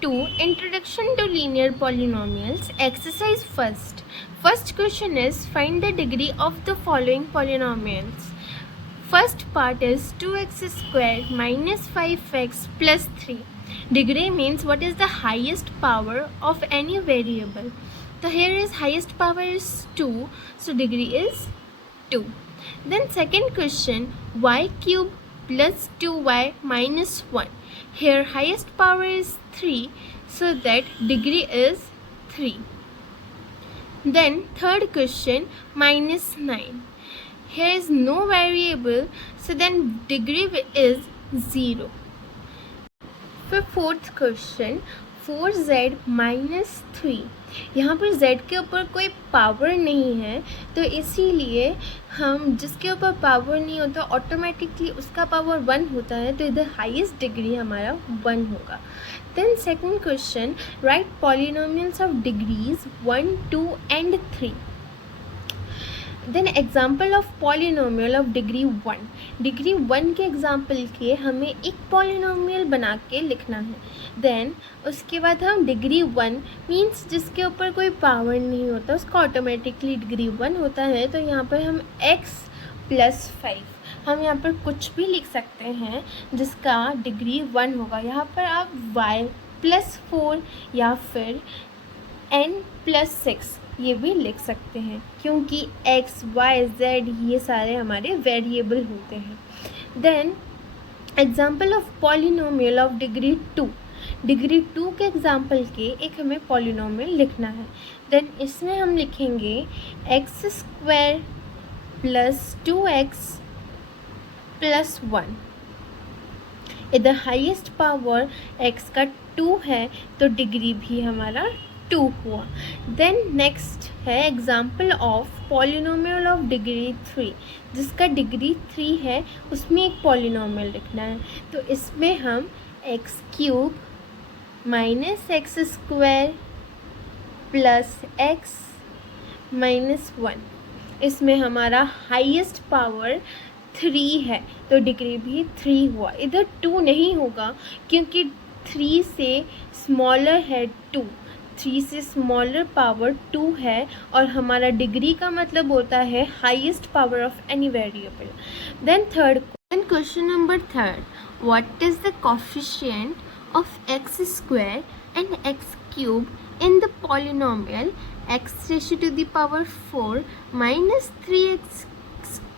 2 Introduction to Linear Polynomials. Exercise first. First question is find the degree of the following polynomials. First part is 2x squared minus 5x plus 3. Degree means what is the highest power of any variable. So here is highest power is 2, so degree is 2. Then second question, y cube plus 2y minus 1. Here highest power is 3, so that degree is 3. Then third question, minus 9. Here is no variable, so then degree is 0. For fourth question, 4z minus 3. यहाँ पर z के ऊपर कोई power नहीं है, तो इसीलिए हम जिसके ऊपर पावर नहीं होता ऑटोमेटिकली उसका पावर 1 होता है, तो इधर हाईएस्ट डिग्री हमारा 1 होगा. Then second question, write polynomials of degrees 1, 2 and 3. Then example of polynomial of degree 1. Degree 1 के एग्जाम्पल के हमें एक पॉलिनोमियल बना के लिखना है. देन उसके बाद हम डिग्री 1 मीन्स जिसके ऊपर कोई पावर नहीं होता उसका ऑटोमेटिकली डिग्री 1 होता है, तो यहाँ पर हम x प्लस 5 हम यहाँ पर कुछ भी लिख सकते हैं जिसका डिग्री 1 होगा. यहाँ पर आप y प्लस 4 या फिर n प्लस 6 ये भी लिख सकते हैं, क्योंकि x, y, z ये सारे हमारे वेरिएबल होते हैं. Then example of polynomial of degree 2. Degree 2 के एग्जाम्पल के एक हमें पॉलिनोमियल लिखना है. देन इसमें हम लिखेंगे x square plus 2x plus 1. इधर हाईएस्ट पावर x का 2 है, तो डिग्री भी हमारा 2 हुआ. देन नेक्स्ट है example of polynomial of degree 3. जिसका डिग्री 3 है उसमें एक पॉलिनोमियल लिखना है, तो इसमें हम x cube minus x square plus x minus 1. इसमें हमारा हाईएस्ट पावर 3 है, तो डिग्री भी 3 हुआ. इधर 2 नहीं होगा क्योंकि 3 से स्मॉलर है 2. 3 से स्मॉलर पावर 2 है और हमारा डिग्री का मतलब होता है highest power of any variable. Then third question number 3, what is the coefficient of x square and x cube in the polynomial x ratio to the power 4 minus 3x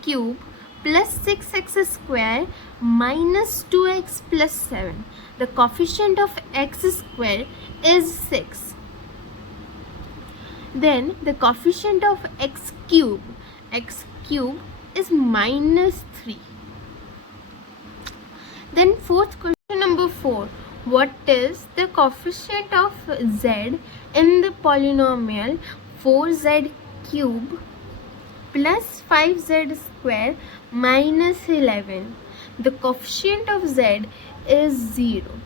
cube plus 6x square minus 2x plus 7. The coefficient of x square is 6. Then the coefficient of x cube is minus 3. Then fourth question number 4. What is the coefficient of z in the polynomial 4z cube plus 5z square minus 11. The coefficient of z is 0.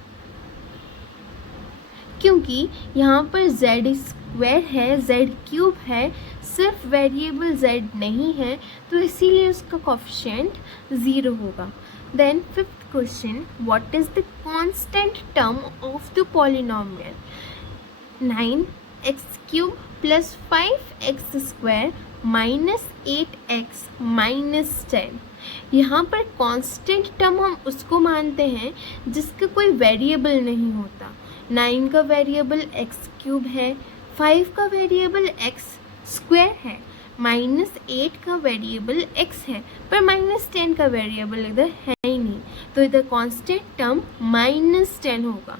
क्योंकि यहाँ पर z square है, z cube है, सिर्फ variable z नहीं है, तो इसीलिए उसका कोफिशिएंट 0 होगा. Then fifth question, what is the constant term of the polynomial 9x cube plus 5x square minus 8x minus 10. यहाँ पर कांस्टेंट टर्म हम उसको मानते हैं जिसका कोई वेरिएबल नहीं होता. 9 का वेरिएबल x क्यूब है, 5 का वेरिएबल x स्क्वायर है, माइनस 8 का वेरिएबल x है, पर माइनस 10 का वेरिएबल इधर है ही नहीं, तो इधर कांस्टेंट टर्म माइनस 10 होगा.